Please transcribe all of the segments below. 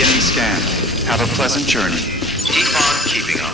Beginning scan. Have a pleasant journey. Keep on keeping on.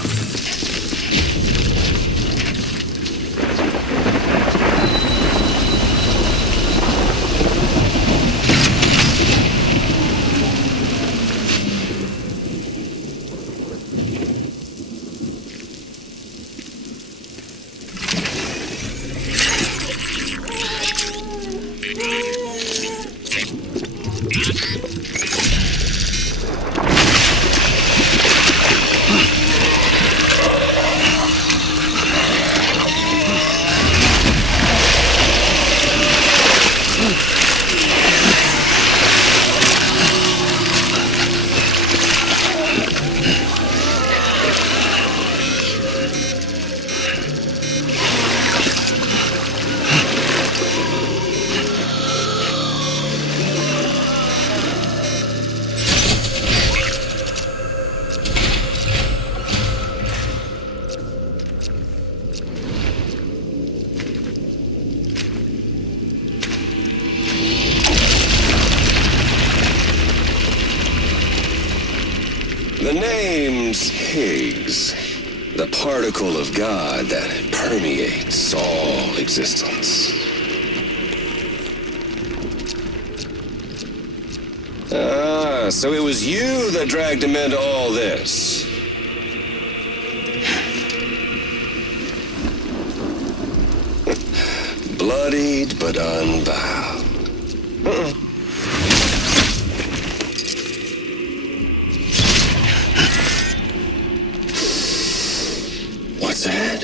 The name's Higgs, the particle of God that permeates all existence. Ah, so it was you that dragged him into all this. Bloodied but unbound. What's that?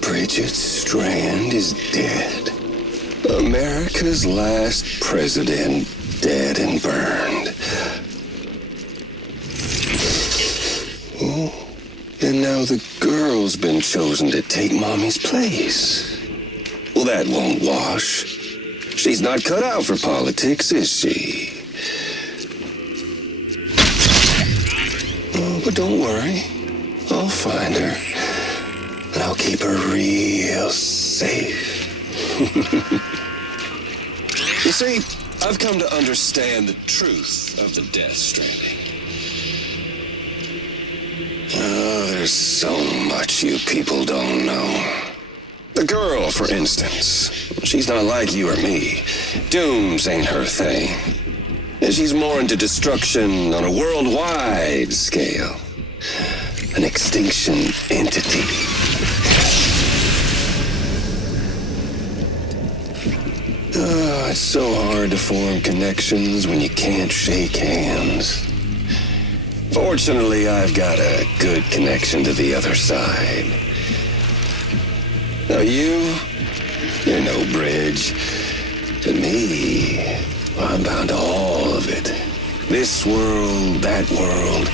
Bridget Strand is dead. America's last president dead and burned. Oh, and now the girl's been chosen to take Mommy's place. Well, that won't wash. She's not cut out for politics, is she? Oh, but don't worry. I'll find her. And I'll keep her real safe. You see, I've come to understand the truth of the Death Stranding. Oh, there's so much you people don't know. The girl, for instance, she's not like you or me. Dooms ain't her thing. And she's more into destruction on a worldwide scale. An extinction entity. Oh, it's so hard to form connections when you can't shake hands. Fortunately, I've got a good connection to the other side. Now you're no bridge. To me, I'm bound to all of it. This world, that world,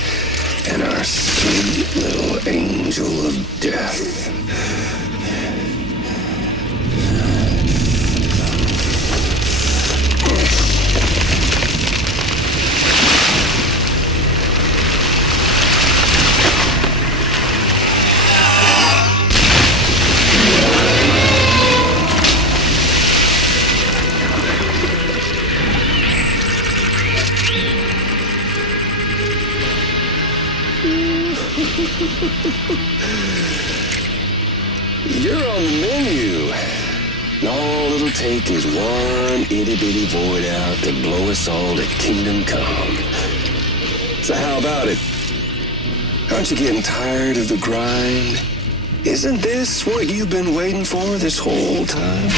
and our sweet little angel of death. You're on the menu. And all it'll take is one itty-bitty void out to blow us all to kingdom come. So how about it? Aren't you getting tired of the grind? Isn't this what you've been waiting for this whole time?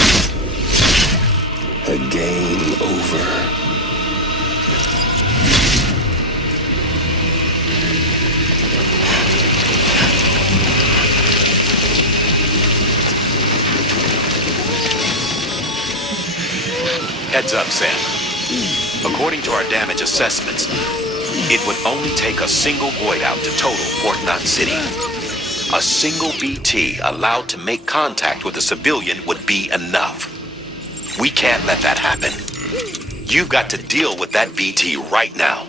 A game over. Heads up, Sam. According to our damage assessments, it would only take a single void out to total Port Knot City. A single BT allowed to make contact with a civilian would be enough. We can't let that happen. You've got to deal with that BT right now.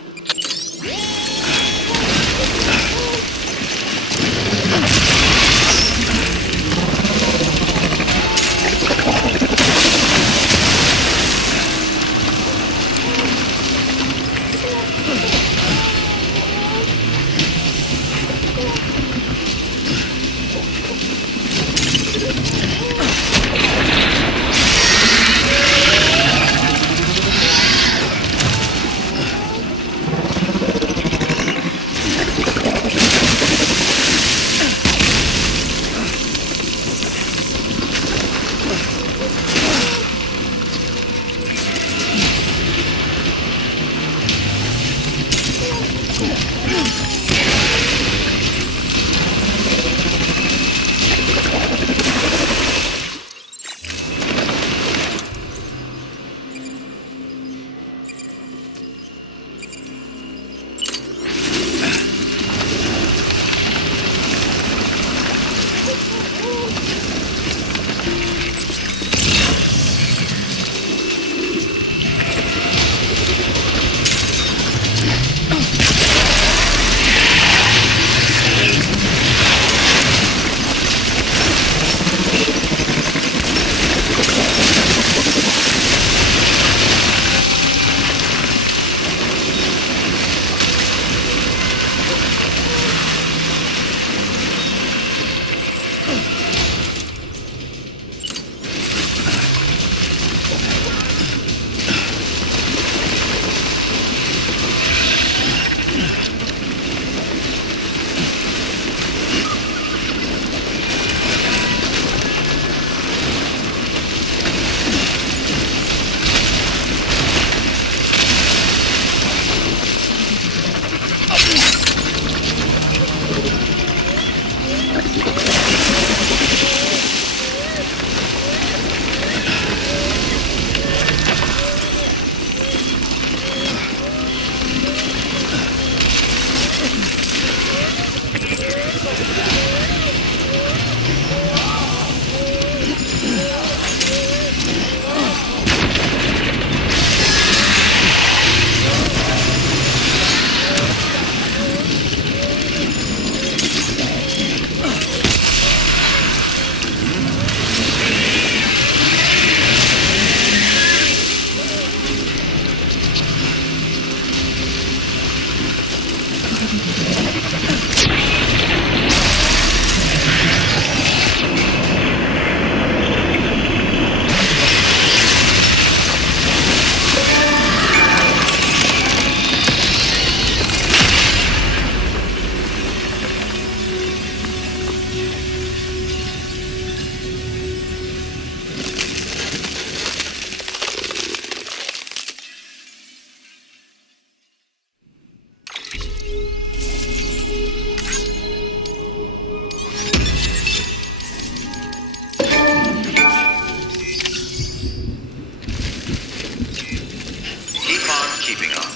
Keep on keeping on.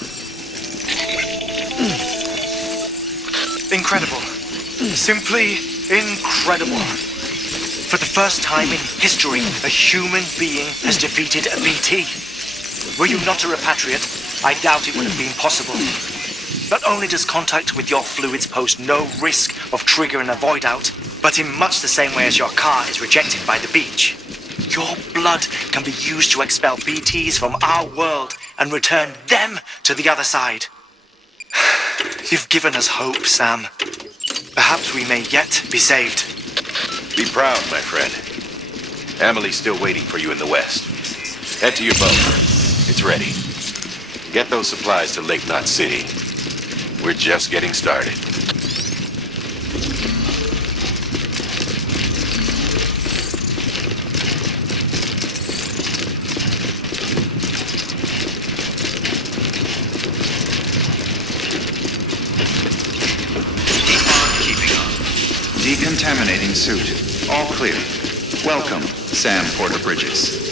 Incredible. Simply incredible. For the first time in history, a human being has defeated a BT. Were you not a repatriate, I doubt it would have been possible. Not only does contact with your fluids pose no risk of triggering a void out, but in much the same way as your car is rejected by the beach. Your blood can be used to expel BTs from our world and return them to the other side. You've given us hope, Sam. Perhaps we may yet be saved. Be proud, my friend. Emily's still waiting for you in the west. Head to your boat. It's ready. Get those supplies to Lake Knot City. We're just getting started. Keep on keeping on. Decontaminating suit. All clear. Welcome, Sam Porter Bridges.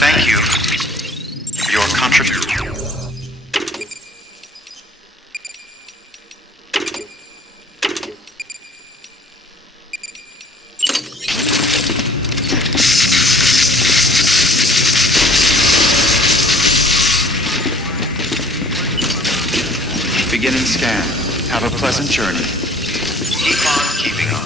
Thank you for your contribution. Beginning scan. Have a pleasant journey. Keep on keeping on.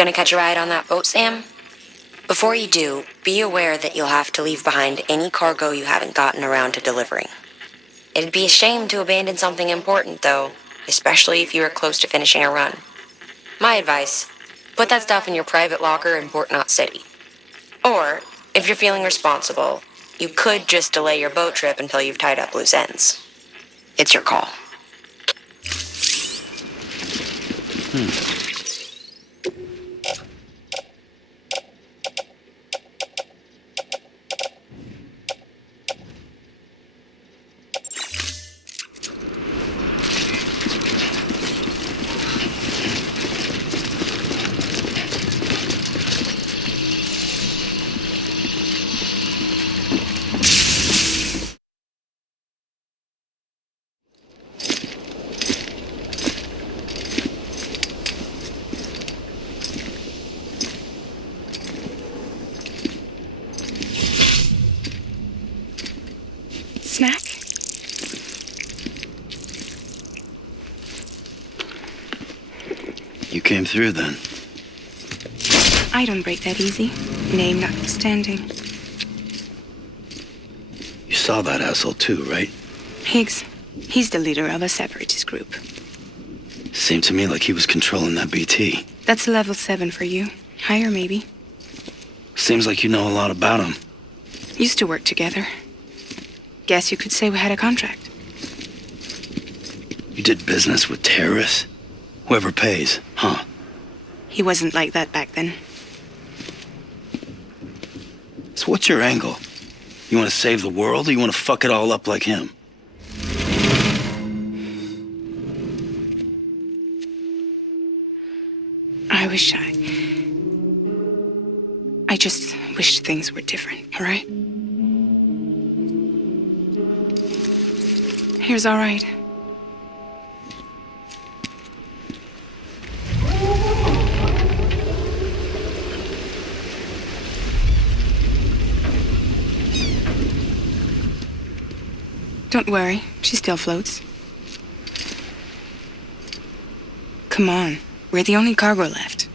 Gonna catch a ride on that boat, Sam? Before you do, be aware that you'll have to leave behind any cargo you haven't gotten around to delivering. It'd be a shame to abandon something important, though, especially if you are close to finishing a run. My advice, put that stuff in your private locker in Port Knot City. Or, if you're feeling responsible, you could just delay your boat trip until you've tied up loose ends. It's your call. Snack? You came through then. I don't break that easy. Name notwithstanding. You saw that asshole too, right? Higgs. He's the leader of a separatist group. Seemed to me like he was controlling that BT. That's level 7 for you. Higher, maybe. Seems like you know a lot about him. Used to work together. Guess you could say we had a contract. You did business with terrorists? Whoever pays, huh? He wasn't like that back then. So what's your angle? You want to save the world, or you want to fuck it all up like him? I just wished things were different, all right? Here's all right. Don't worry, she still floats. Come on, we're the only cargo left.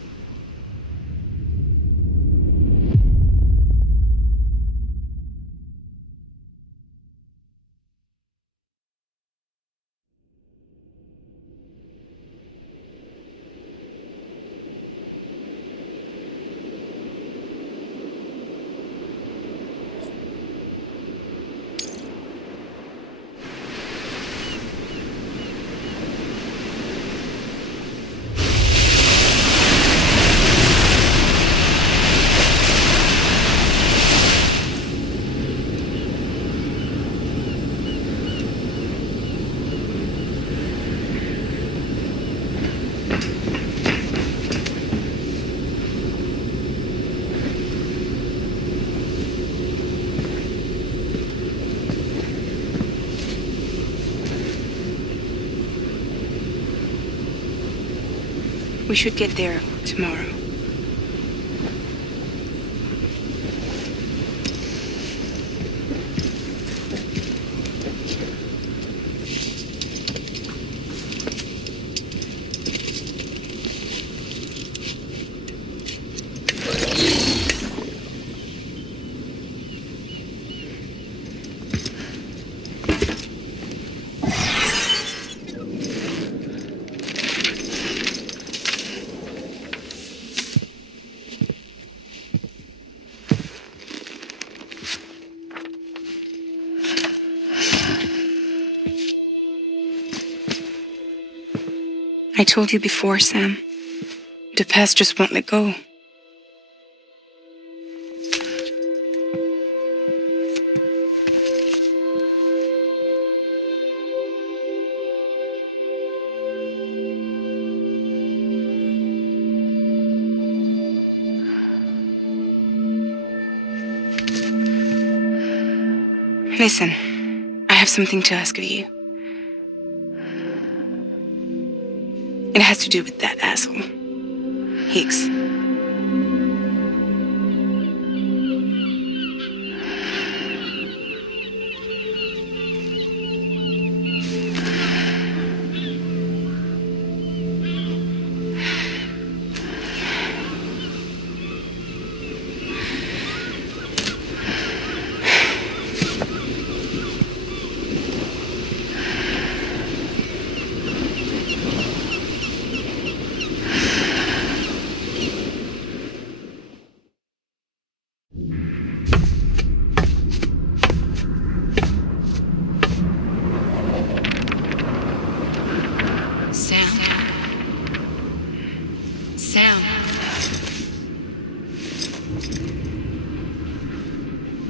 We should get there tomorrow. I told you before, Sam. The past just won't let go. Listen, I have something to ask of you. It has to do with that asshole, Higgs.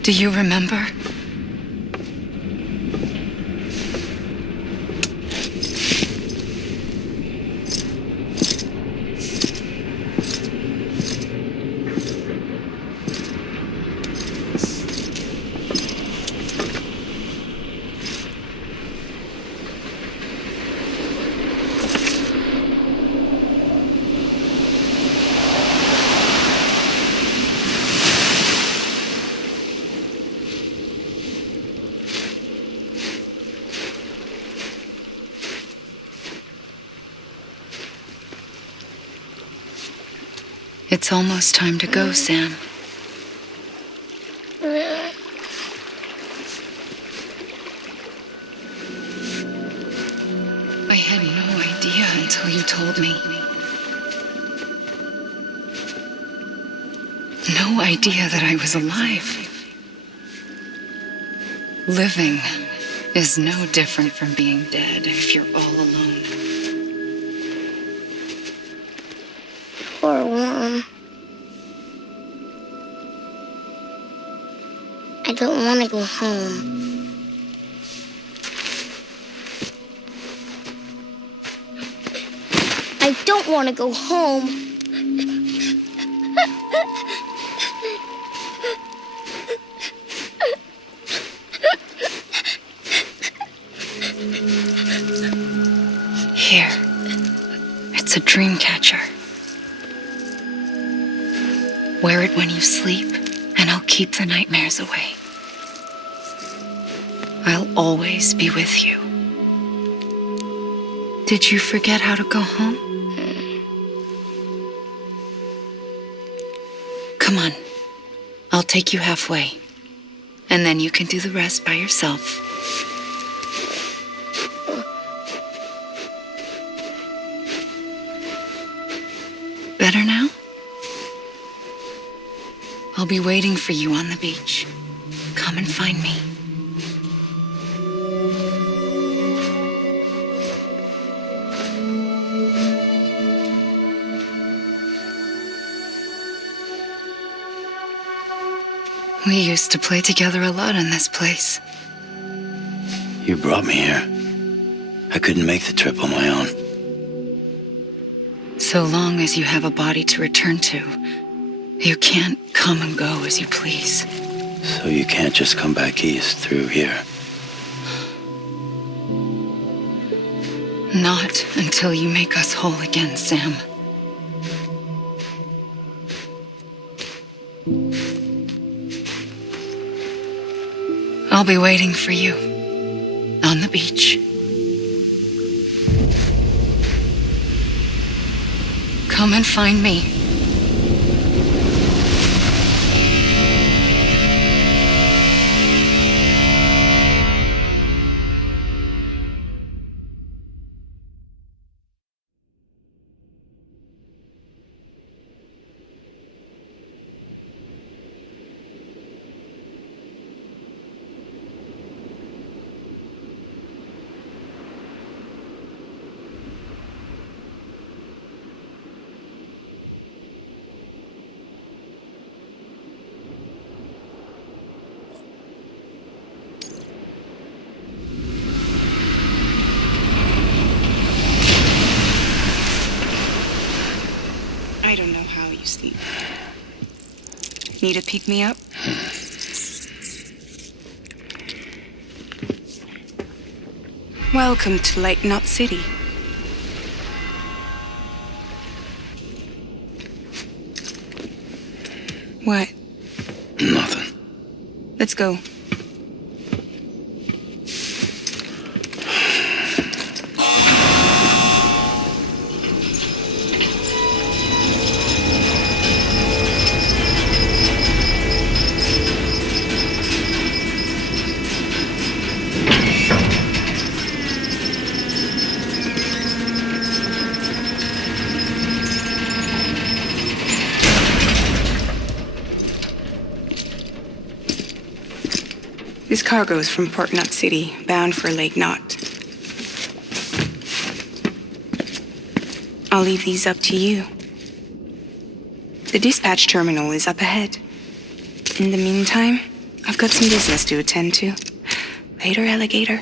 Do you remember? It's almost time to go, Sam. I had no idea until you told me. No idea that I was alive. Living is no different from being dead if you're all alone. Poor worm. I don't want to go home. I don't want to go home. Here. It's a dream catcher. Wear it when you sleep, and I'll keep the nightmares away. I'll always be with you. Did you forget how to go home? Come on. I'll take you halfway. And then you can do the rest by yourself. Better now? I'll be waiting for you on the beach. Come and find me. We used to play together a lot in this place. You brought me here. I couldn't make the trip on my own. So long as you have a body to return to, you can't come and go as you please. So you can't just come back east through here. Not until you make us whole again, Sam. I'll be waiting for you on the beach. Come and find me. I don't know how you sleep. Need a pick-me-up? Welcome to Lake Knot City. What? Nothing. Let's go. This cargo is from Part-6 City, bound for Lake Knot. I'll leave these up to you. The dispatch terminal is up ahead. In the meantime, I've got some business to attend to. Later, alligator.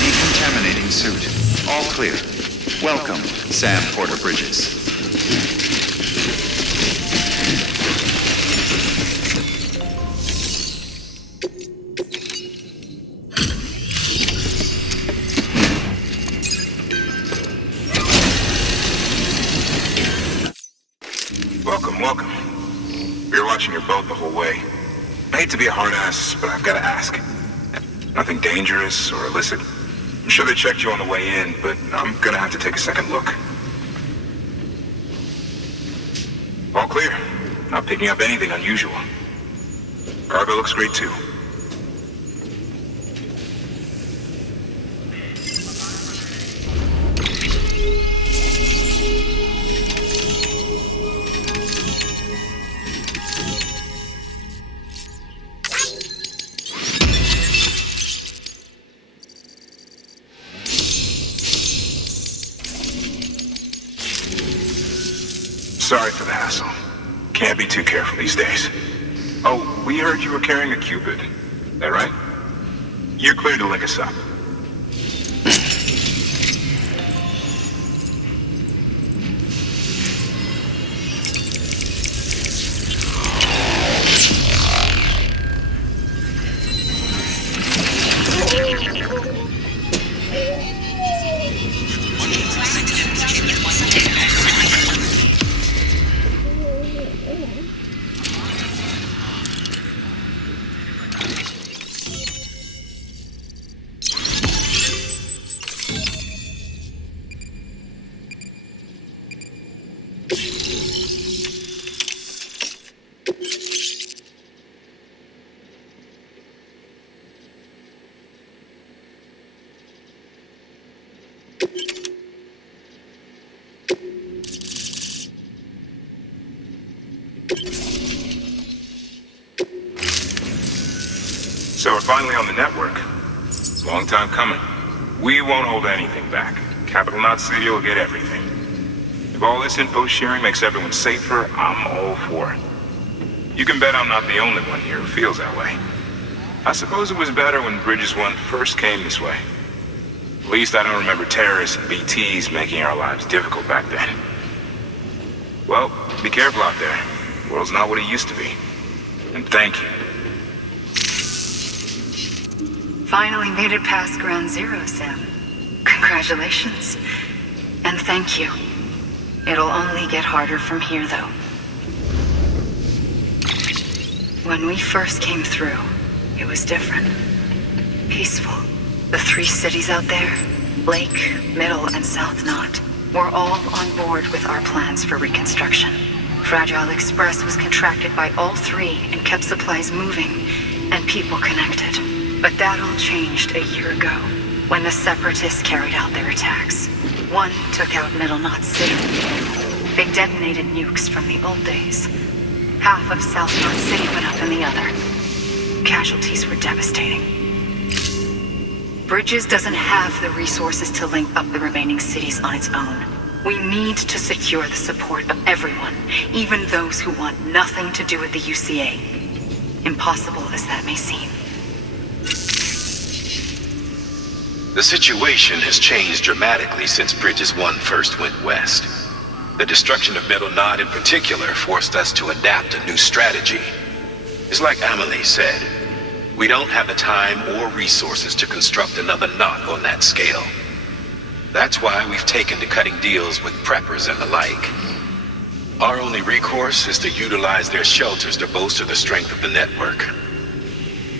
Decontaminating suit. All clear. Welcome, Sam Porter Bridges. Welcome, welcome. We were watching your boat the whole way. I hate to be a hard ass, but I've got to ask. Nothing dangerous or illicit? I'm sure they checked you on the way in, but I'm gonna have to take a second look. All clear. Not picking up anything unusual. Cargo looks great too. Sorry for the hassle. Can't be too careful these days. Oh, we heard you were carrying a Cupid. That right? You're clear to link us up. So we're finally on the network. Long time coming. We won't hold anything back. Capital Knot City will get everything. If all this info sharing makes everyone safer, I'm all for it. You can bet I'm not the only one here who feels that way. I suppose it was better when Bridges 1 first came this way. At least I don't remember terrorists and BTs making our lives difficult back then. Well, be careful out there. The world's not what it used to be. And thank you. Finally made it past ground zero, Sam. Congratulations. And thank you. It'll only get harder from here, though. When we first came through, it was different. Peaceful. The 3 cities out there, Lake, Middle, and South Knot, were all on board with our plans for reconstruction. Fragile Express was contracted by all 3 and kept supplies moving and people connected. But that all changed a year ago, when the Separatists carried out their attacks. One took out Middle Knot City. They detonated nukes from the old days. Half of South Knot City went up in the other. Casualties were devastating. Bridges doesn't have the resources to link up the remaining cities on its own. We need to secure the support of everyone, even those who want nothing to do with the UCA. Impossible as that may seem. The situation has changed dramatically since Bridges 1 first went west. The destruction of Middle Knot in particular forced us to adapt a new strategy. It's like Amelie said, we don't have the time or resources to construct another knot on that scale. That's why we've taken to cutting deals with preppers and the like. Our only recourse is to utilize their shelters to bolster the strength of the network.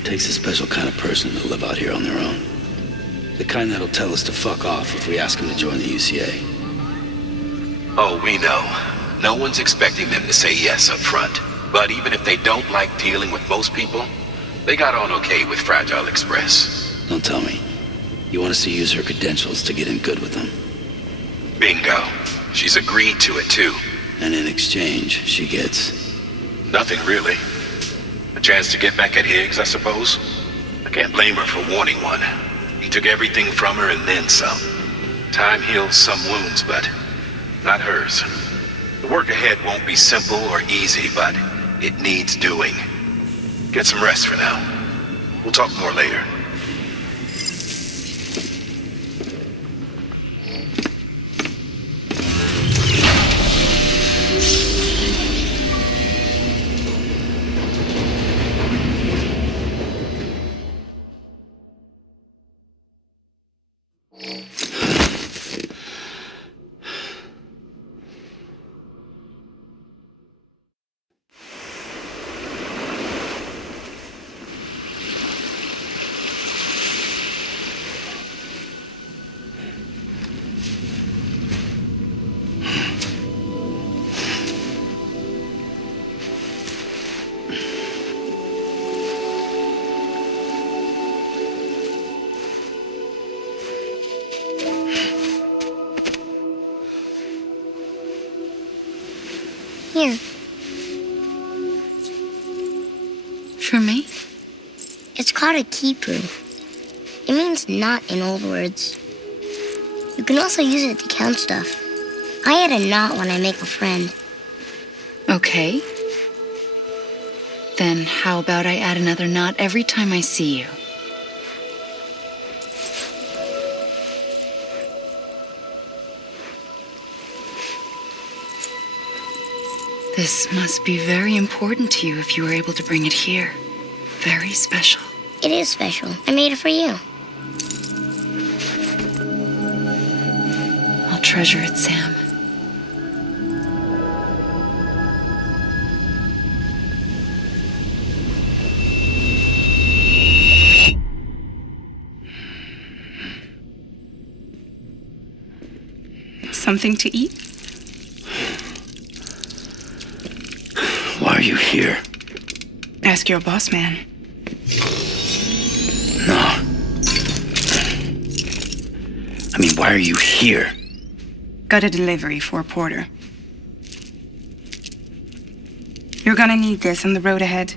Takes a special kind of person to live out here on their own. The kind that'll tell us to fuck off if we ask them to join the UCA. Oh, we know. No one's expecting them to say yes up front. But even if they don't like dealing with most people, they got on okay with Fragile Express. Don't tell me. You want us to use her credentials to get in good with them? Bingo. She's agreed to it too. And in exchange, she gets... Nothing really. A chance to get back at Higgs, I suppose. I can't blame her for wanting one. He took everything from her and then some. Time heals some wounds, but not hers. The work ahead won't be simple or easy, but it needs doing. Get some rest for now. We'll talk more later. Here. For me? It's called a keeper. It means knot in old words. You can also use it to count stuff. I add a knot when I make a friend. Okay. Then how about I add another knot every time I see you? This must be very important to you if you were able to bring it here. Very special. It is special. I made it for you. I'll treasure it, Sam. Something to eat? Why are you here? Ask your boss man. No. I mean, why are you here? Got a delivery for a porter. You're gonna need this on the road ahead.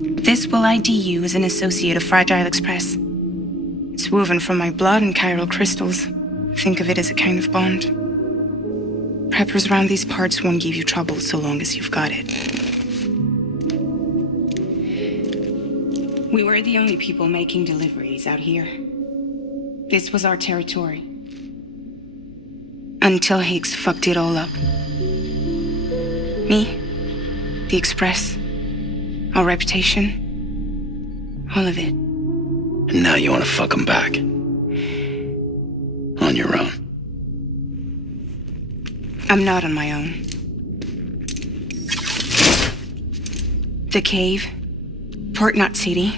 This will ID you as an associate of Fragile Express. It's woven from my blood and chiral crystals. Think of it as a kind of bond. Preppers around these parts won't give you trouble so long as you've got it. We were the only people making deliveries out here. This was our territory. Until Higgs fucked it all up. Me, the Express, our reputation, all of it. And now you want to fuck them back. On your own. I'm not on my own. The cave, Port-6 City,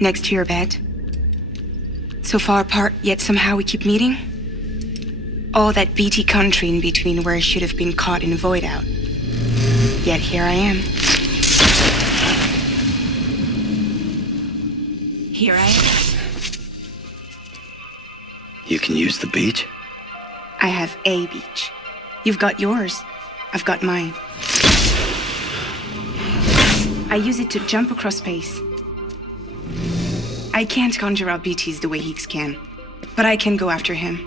next to your bed. So far apart, yet somehow we keep meeting. All that BT country in between where I should have been caught in a void out. Yet here I am. Here I am. You can use the beach? I have a beach. You've got yours. I've got mine. I use it to jump across space. I can't conjure up BTs the way Higgs can, but I can go after him,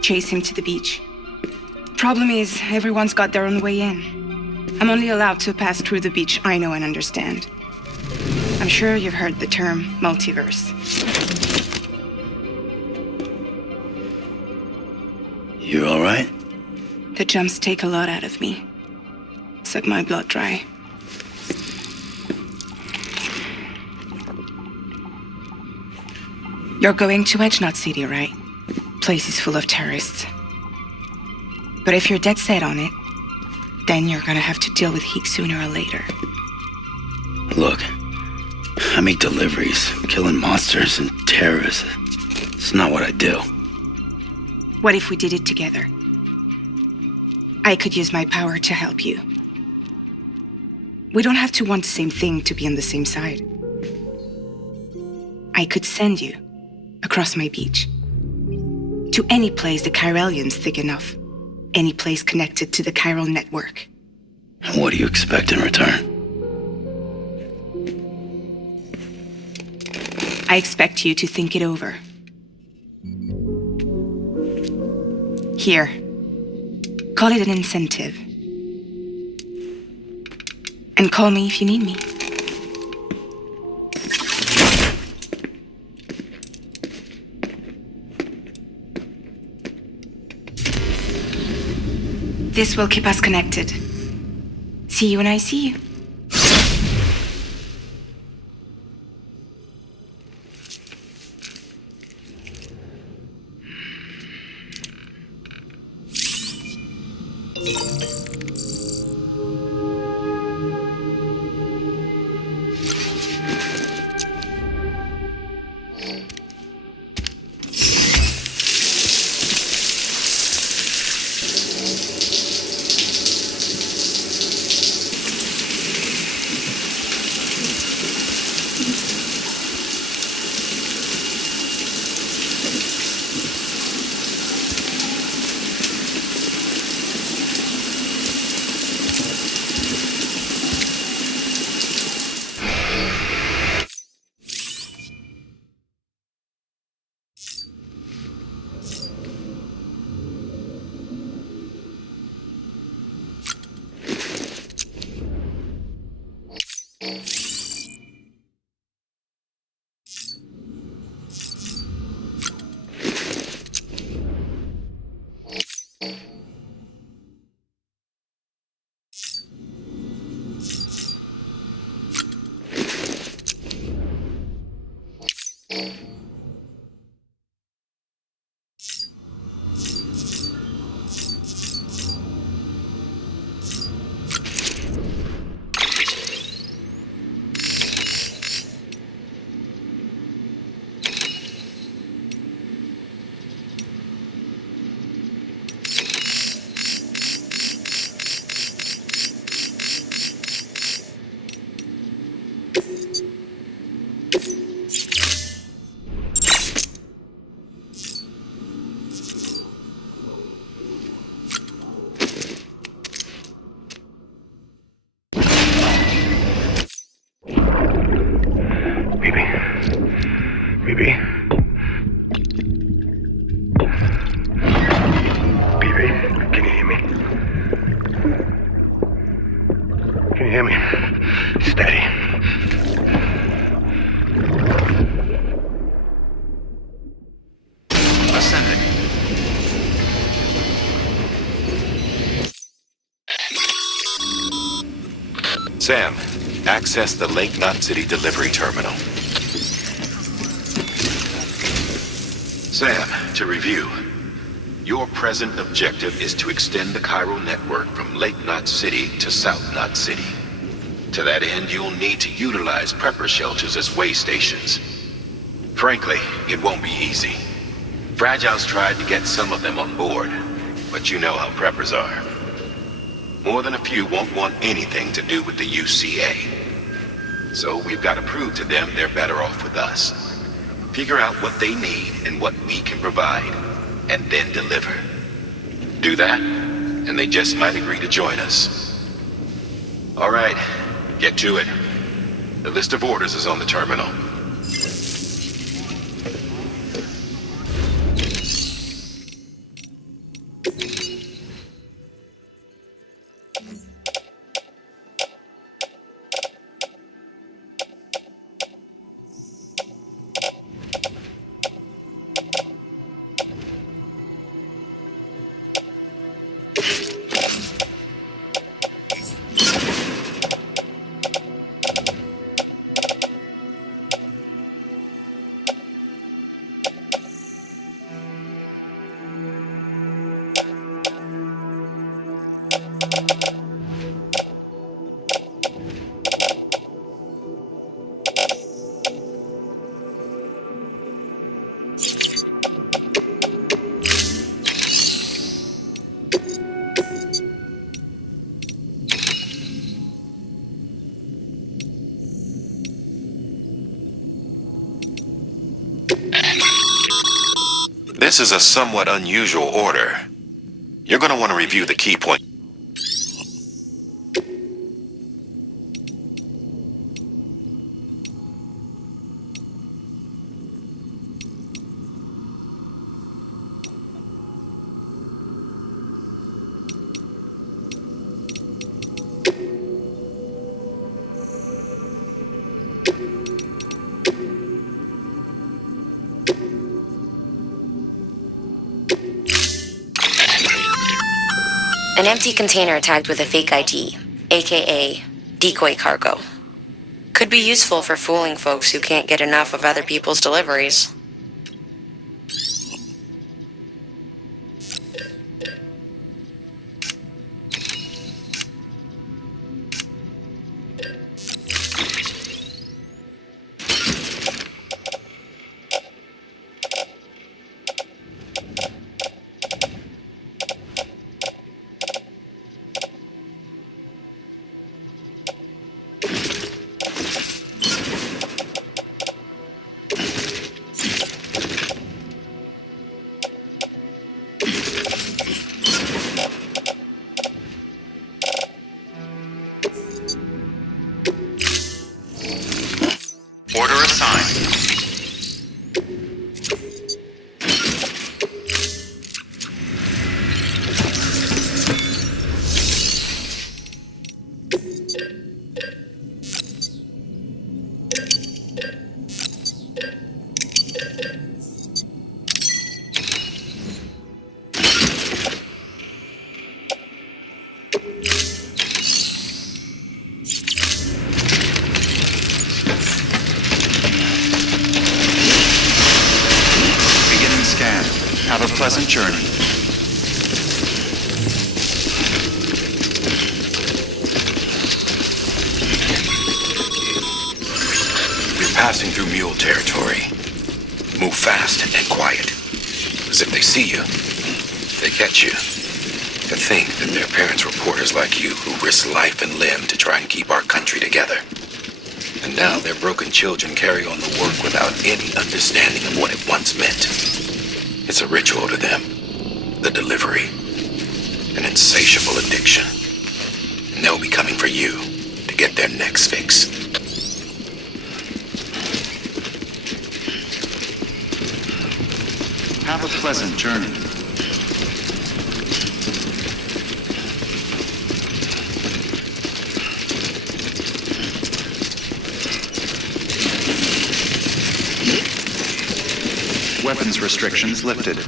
chase him to the beach. Problem is, everyone's got their own way in. I'm only allowed to pass through the beach I know and understand. I'm sure you've heard the term multiverse. You all right? The jumps take a lot out of me. Suck my blood dry. You're going to Edge-Knot City, right? Place is full of terrorists. But if you're dead set on it, then you're gonna have to deal with Higgs sooner or later. Look, I make deliveries, killing monsters and terrorists. It's not what I do. What if we did it together? I could use my power to help you. We don't have to want the same thing to be on the same side. I could send you across my beach to any place the Chiralian's thick enough. Any place connected to the chiral network. What do you expect in return? I expect you to think it over. Here. Call it an incentive. And call me if you need me. This will keep us connected. See you when I see you. BB? BB, can you hear me? Can you hear me? Steady. Ascending. Sam, access the Lake Knot City delivery terminal. Sam, to review. Your present objective is to extend the Cairo network from Lake Knot City to South Knot City. To that end, you'll need to utilize prepper shelters as way stations. Frankly, it won't be easy. Fragile's tried to get some of them on board, but you know how preppers are. More than a few won't want anything to do with the UCA. So we've got to prove to them they're better off with us. Figure out what they need and what we can provide, and then deliver. Do that, and they just might agree to join us. All right, get to it. The list of orders is on the terminal. This is a somewhat unusual order. You're going to want to review the key point. An empty container tagged with a fake ID, aka decoy cargo. Could be useful for fooling folks who can't get enough of other people's deliveries. Order assigned. Have a pleasant journey. We're passing through mule territory. Move fast and quiet. As if they see you, they catch you. To think that they're parents reporters like you who risk life and limb to try and keep our country together. And now their broken children carry on the work without any understanding of what it once meant. It's a ritual to them. The delivery. An insatiable addiction. And they'll be coming for you to get their next fix. Have a pleasant journey. Weapons restrictions lifted.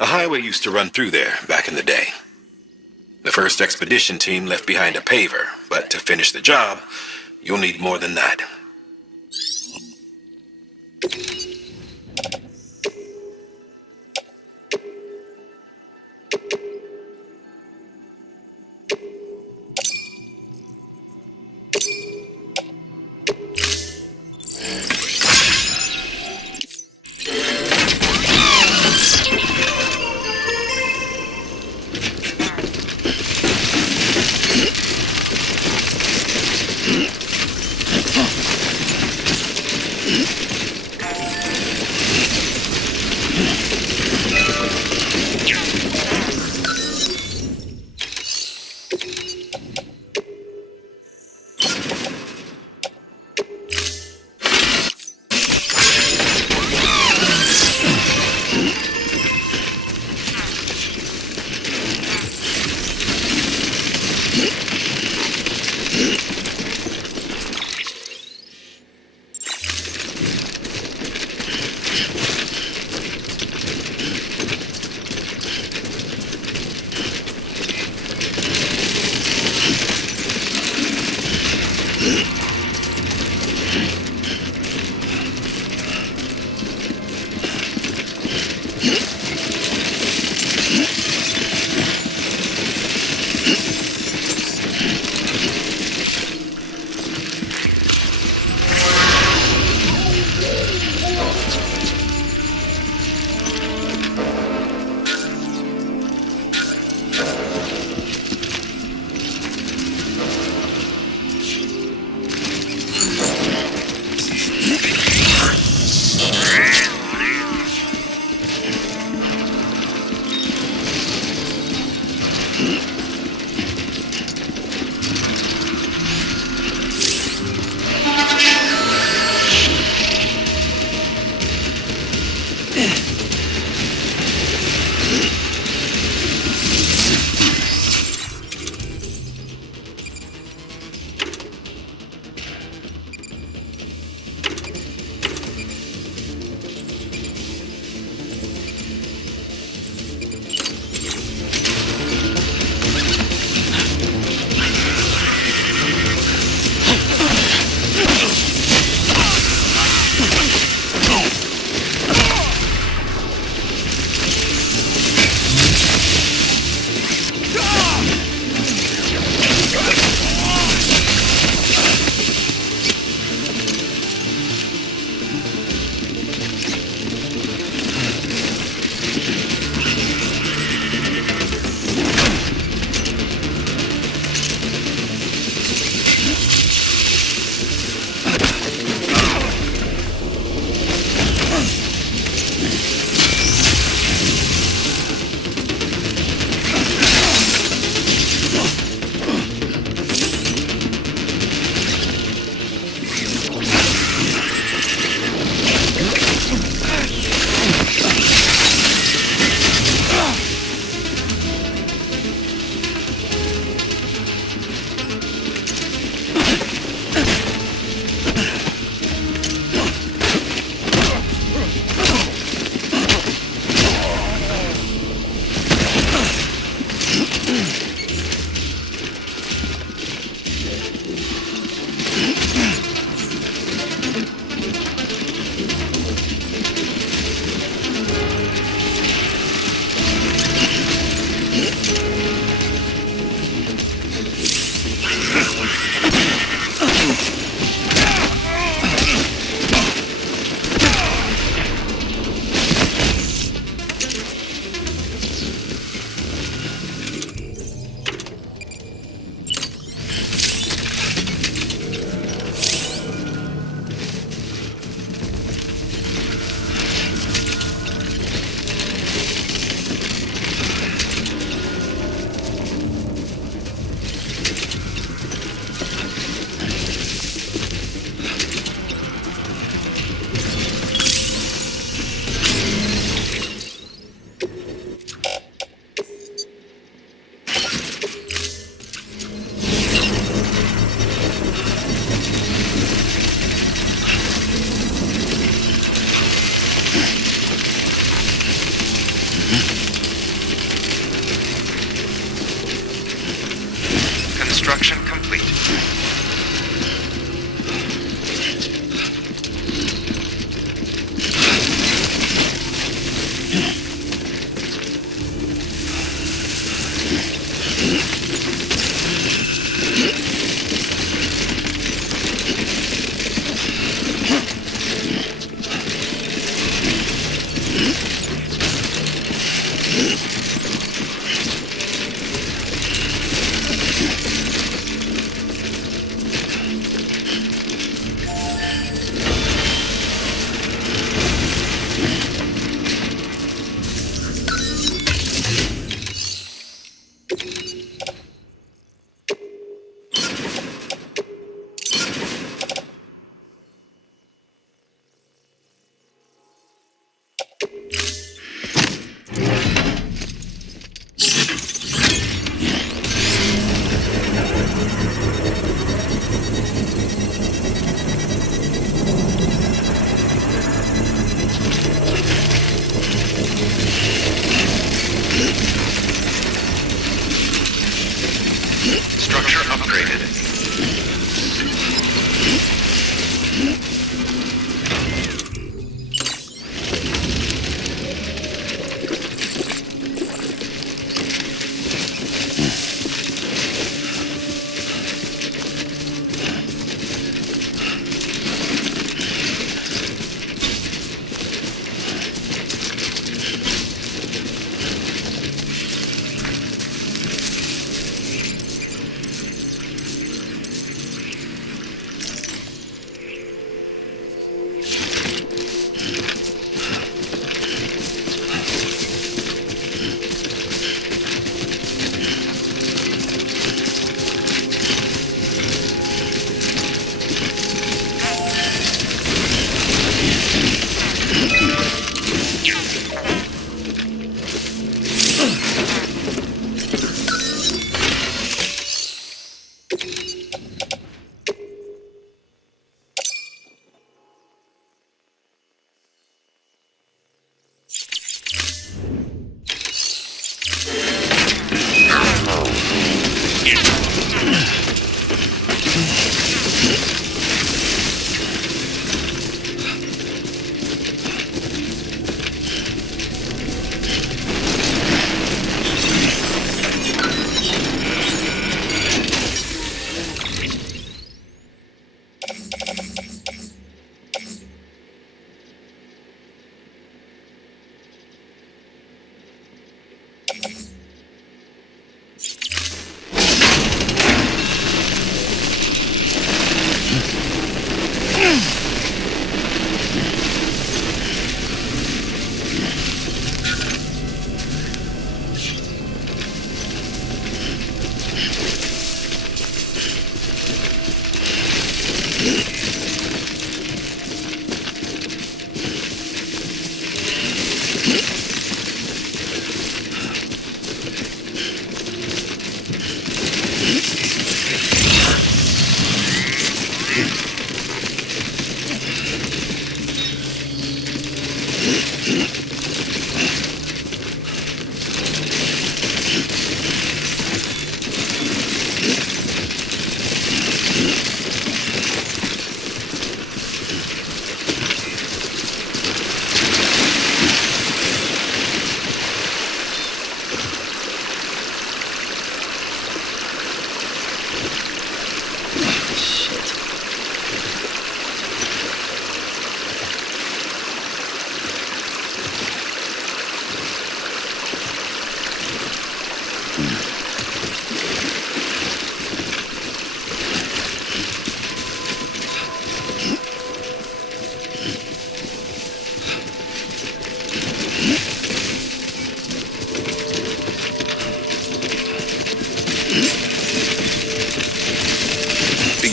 A highway used to run through there back in the day. The first expedition team left behind a paver, but to finish the job, you'll need more than that. Construction complete. Structure upgraded.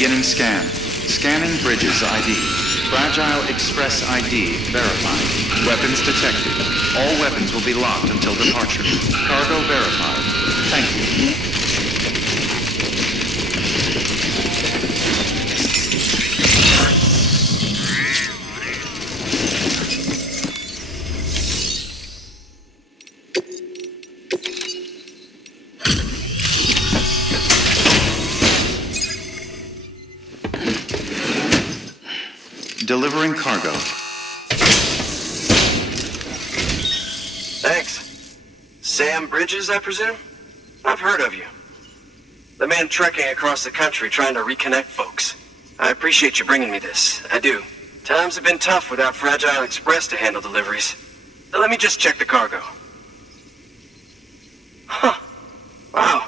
Beginning scan. Scanning bridges ID. Fragile Express ID verified. Weapons detected. All weapons will be locked until departure. Cargo verified. Thank you. Delivering cargo. Thanks. Sam Bridges, I presume? I've heard of you. The man trekking across the country trying to reconnect folks. I appreciate you bringing me this. I do. Times have been tough without Fragile Express to handle deliveries. Let me just check the cargo. Huh. Wow.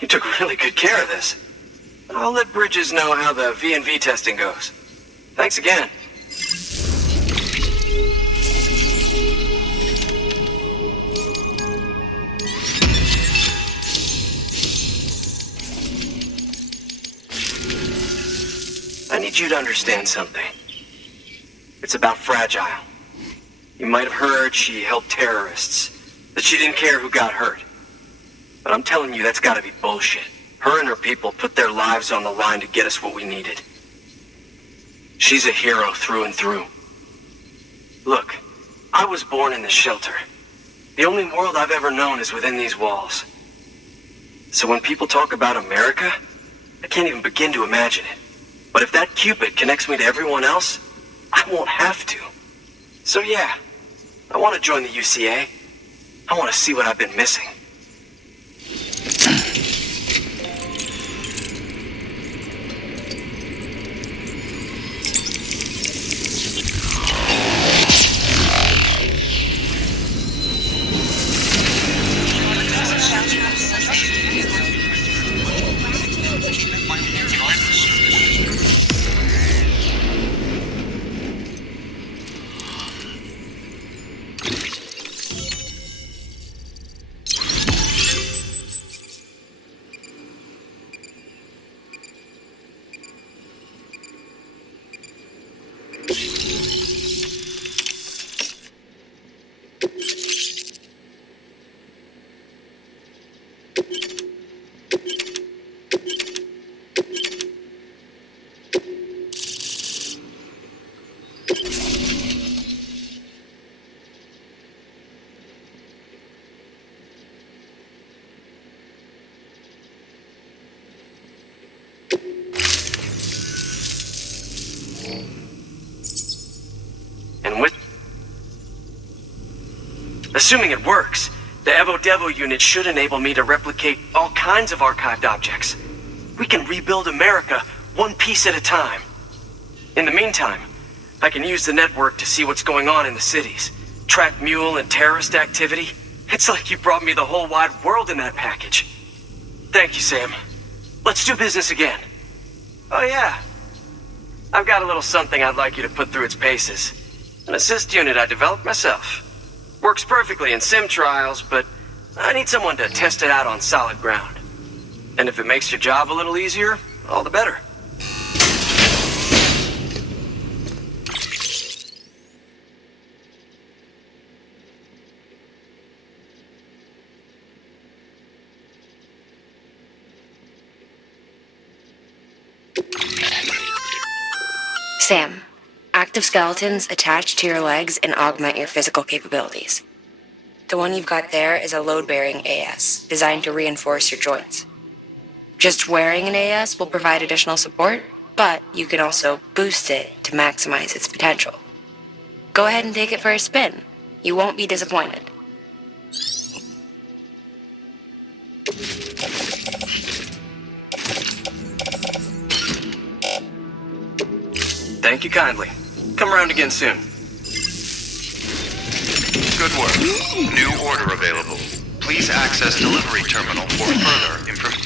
You took really good care of this. I'll let Bridges know how the V&V testing goes. Thanks again. I need you to understand something. It's about Fragile. You might have heard she helped terrorists, that she didn't care who got hurt. But I'm telling you, that's gotta be bullshit. Her and her people put their lives on the line to get us what we needed. She's a hero through and through. Look, I was born in this shelter. The only world I've ever known is within these walls. So when people talk about America, I can't even begin to imagine it. But if that Cupid connects me to everyone else, I won't have to. So yeah, I want to join the UCA. I want to see what I've been missing. Assuming it works, the Evo Devo unit should enable me to replicate all kinds of archived objects. We can rebuild America one piece at a time. In the meantime, I can use the network to see what's going on in the cities, track mule and terrorist activity. It's like you brought me the whole wide world in that package. Thank you, Sam. Let's do business again. Oh yeah, I've got a little something I'd like you to put through its paces. An assist unit I developed myself. Works perfectly in sim trials, but I need someone to test it out on solid ground. And if it makes your job a little easier, all the better. Sam, active skeletons attach to your legs and augment your physical capabilities. The one you've got there is a load-bearing AS, designed to reinforce your joints. Just wearing an AS will provide additional support, but you can also boost it to maximize its potential. Go ahead and take it for a spin. You won't be disappointed. Thank you kindly. Come around again soon. Good work. New order available. Please access delivery terminal for further information.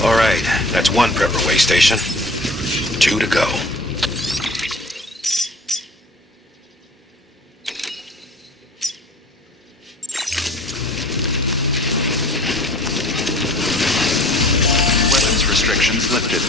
All right, that's one prepper way station. 2 to go. Weapons restrictions lifted.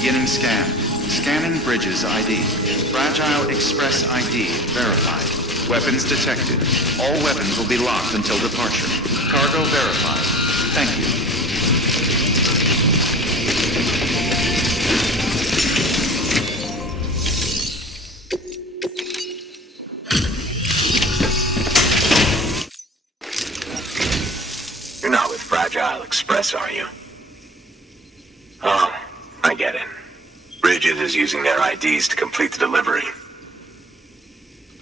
Beginning scan. Scanning bridges ID. Fragile Express ID verified. Weapons detected. All weapons will be locked until departure. Cargo verified. Thank you. You're not with Fragile Express, are you? Oh, I get it. Bridget is using their IDs to complete the delivery.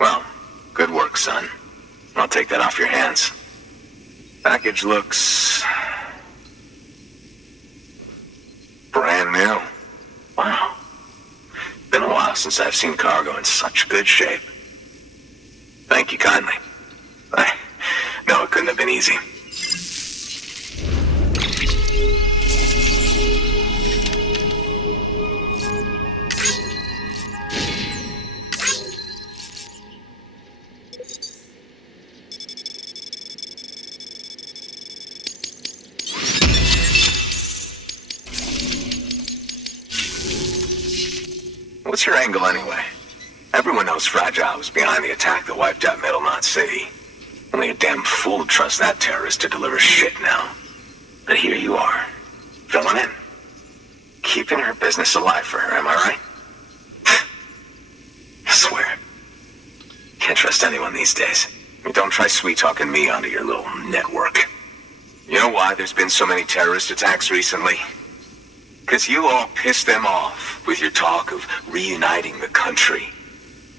Well, good work, son. I'll take that off your hands. Package looks... brand new. Wow. Been a while since I've seen cargo in such good shape. Thank you kindly. I know it couldn't have been easy. What's your angle anyway? Everyone knows Fragile was behind the attack that wiped out Middle Knot City. Only a damn fool would trust that terrorist to deliver shit now. But here you are, filling in. Keeping her business alive for her, am I right? I swear. Can't trust anyone these days. Don't try sweet-talking me onto your little network. You know why there's been so many terrorist attacks recently? Because you all pissed them off with your talk of reuniting the country.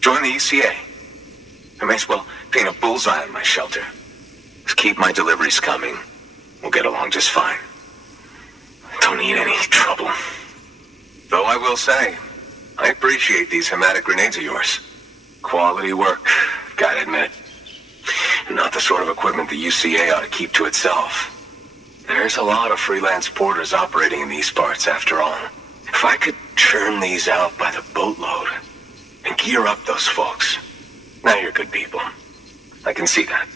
Join the UCA. I may as well paint a bullseye on my shelter. Just keep my deliveries coming. We'll get along just fine. Don't need any trouble. Though I will say, I appreciate these hematic grenades of yours. Quality work, gotta admit. Not the sort of equipment the UCA ought to keep to itself. There's a lot of freelance porters operating in these parts, after all. If I could churn these out by the boatload and gear up those folks. Now you're good people. I can see that.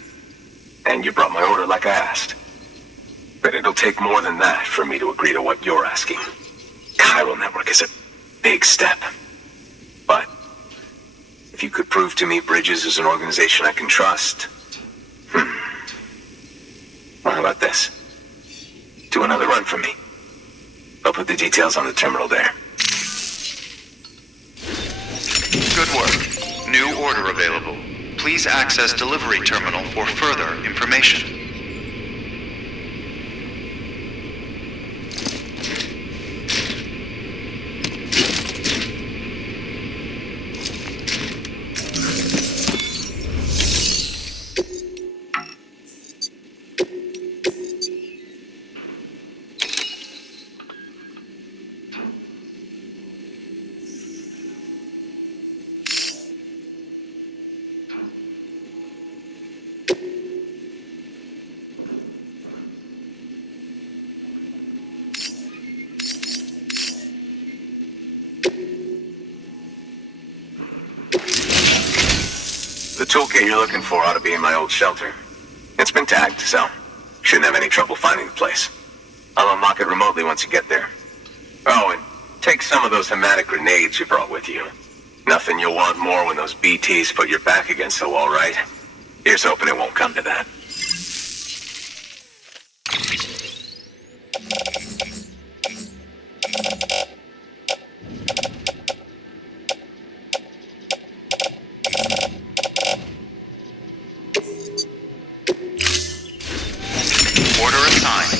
And you brought my order like I asked. But it'll take more than that for me to agree to what you're asking. Chiral Network is a big step. But if you could prove to me Bridges is an organization I can trust... Well, how about this? Do another run for me. I'll put the details on the terminal there. Good work. New order available. Please access delivery terminal for further information. The toolkit you're looking for ought to be in my old shelter. It's been tagged, so shouldn't have any trouble finding the place. I'll unlock it remotely once you get there. Oh, and take some of those hematic grenades you brought with you. Nothing you'll want more when those BTs put your back against the wall, right? Here's hoping it won't come to that. Order assigned.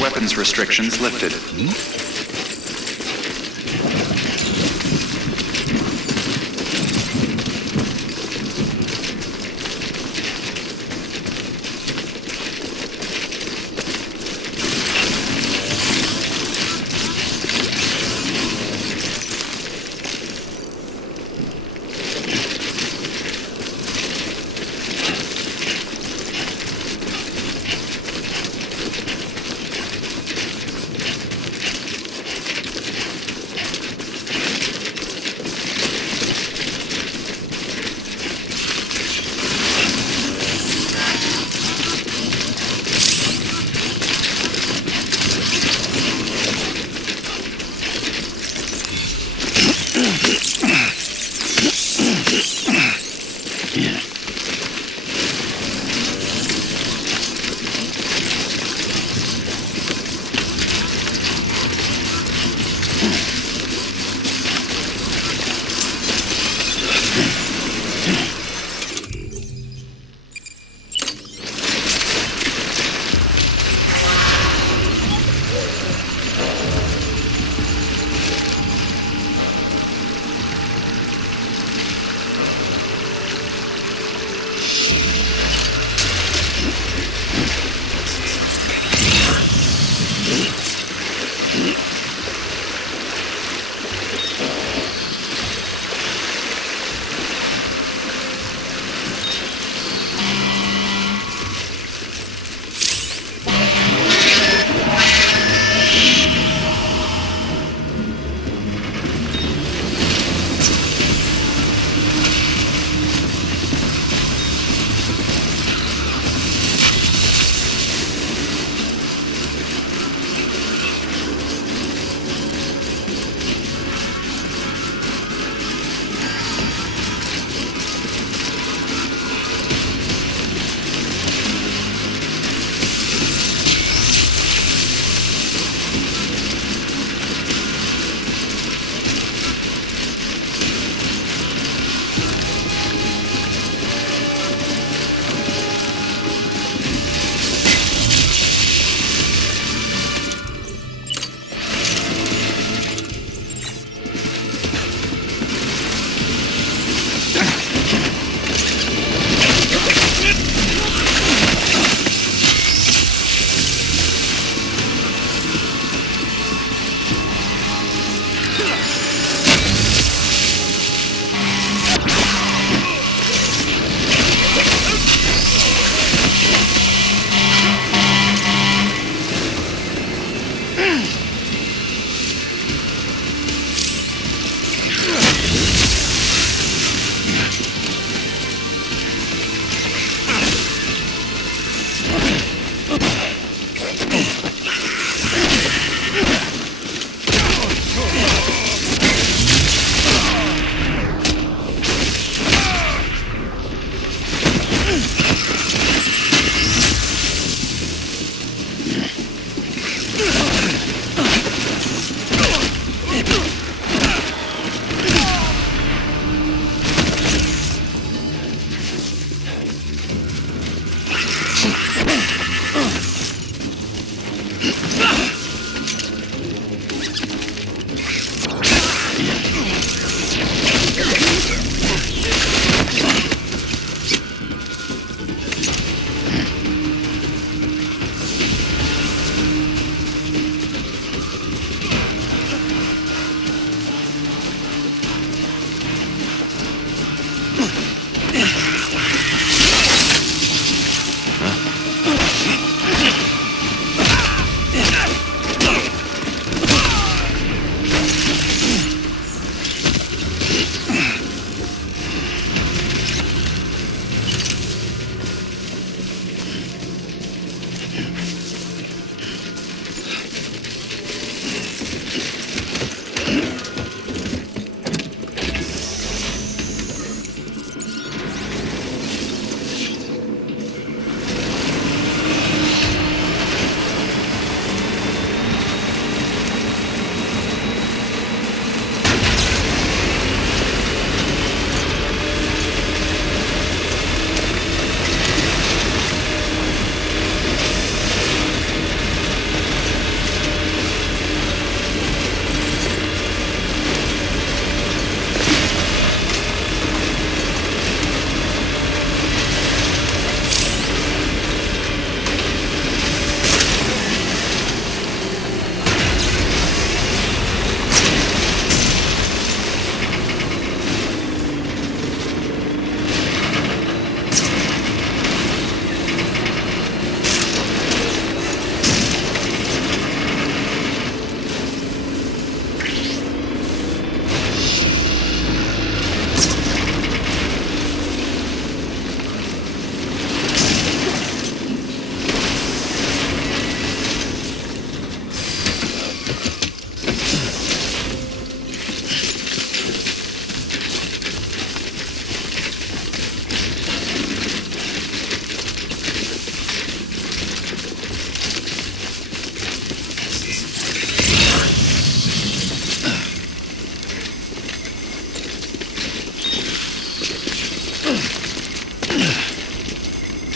Weapons restrictions lifted.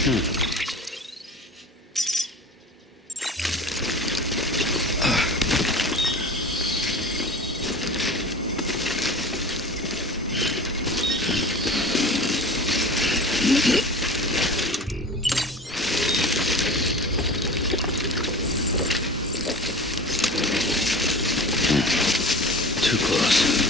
Too close.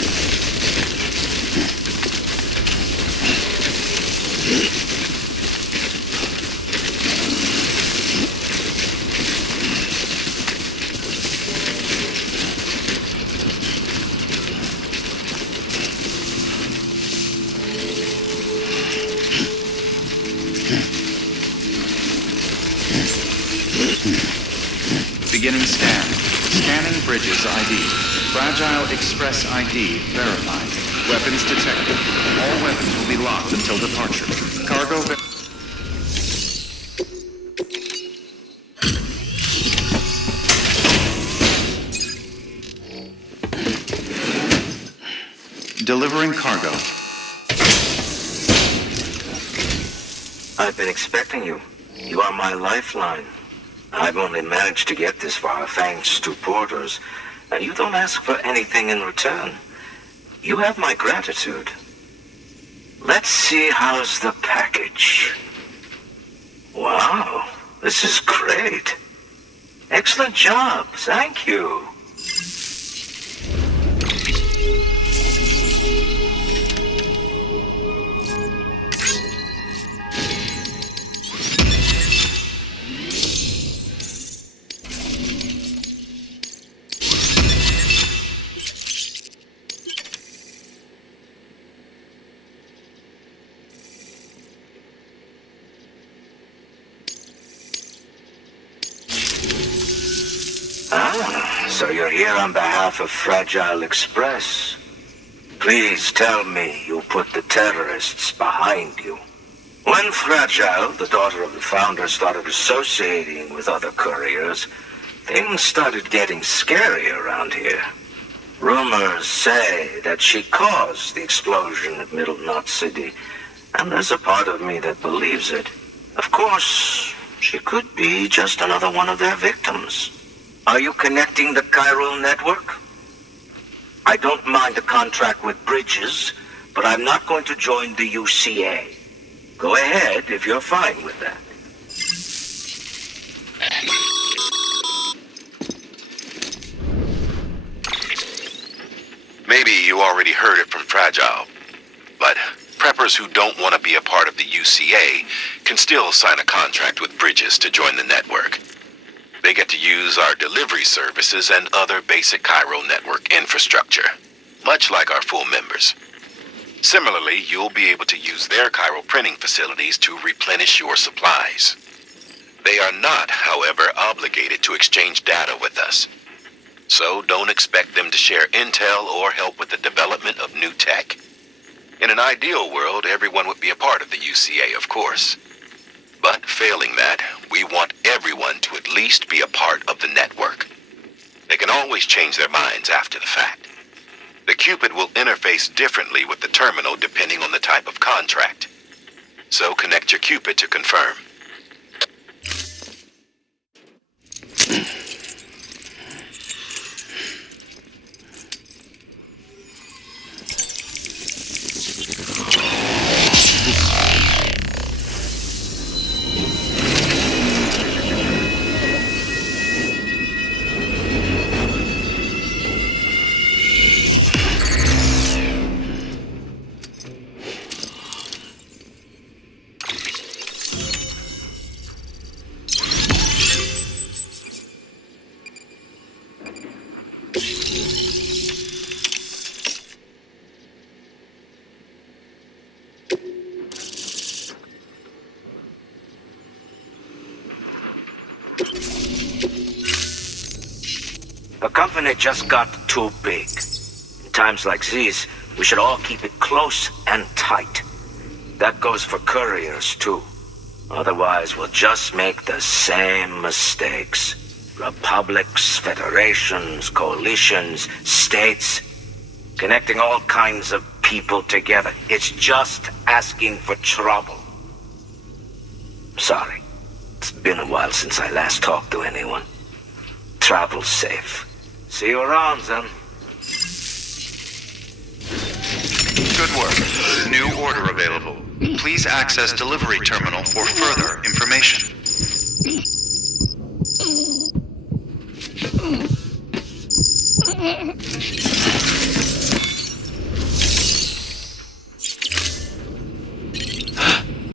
Beginning scan. Scanning bridges ID. Fragile Express ID verified. Weapons detected. All weapons will be locked until departure. Cargo delivering cargo. I've been expecting you. You are my lifeline. I've only managed to get this far thanks to porters, and you don't ask for anything in return. You have my gratitude. Let's see how's the package. Wow, this is great. Excellent job, thank you. So you're here on behalf of Fragile Express. Please tell me you put the terrorists behind you. When Fragile, the daughter of the founder, started associating with other couriers, things started getting scary around here. Rumors say that she caused the explosion at Middle Knot City, and there's a part of me that believes it. Of course, she could be just another one of their victims. Are you connecting the chiral network? I don't mind a contract with Bridges, but I'm not going to join the UCA. Go ahead if you're fine with that. Maybe you already heard it from Fragile, but preppers who don't want to be a part of the UCA can still sign a contract with Bridges to join the network. They get to use our delivery services and other basic chiral network infrastructure, much like our full members. Similarly, you'll be able to use their chiral printing facilities to replenish your supplies. They are not, however, obligated to exchange data with us. So don't expect them to share intel or help with the development of new tech. In an ideal world, everyone would be a part of the UCA, of course. But failing that, we want everyone to at least be a part of the network. They can always change their minds after the fact. The Cupid will interface differently with the terminal depending on the type of contract. So connect your Cupid to confirm. The company just got too big. In times like these, we should all keep it close and tight. That goes for couriers, too. Otherwise, we'll just make the same mistakes. Republics, federations, coalitions, states, connecting all kinds of people together. It's just asking for trouble. Sorry. It's been a while since I last talked to anyone. Travel safe. See you around, then. Good work. New order available. Please access delivery terminal for further information.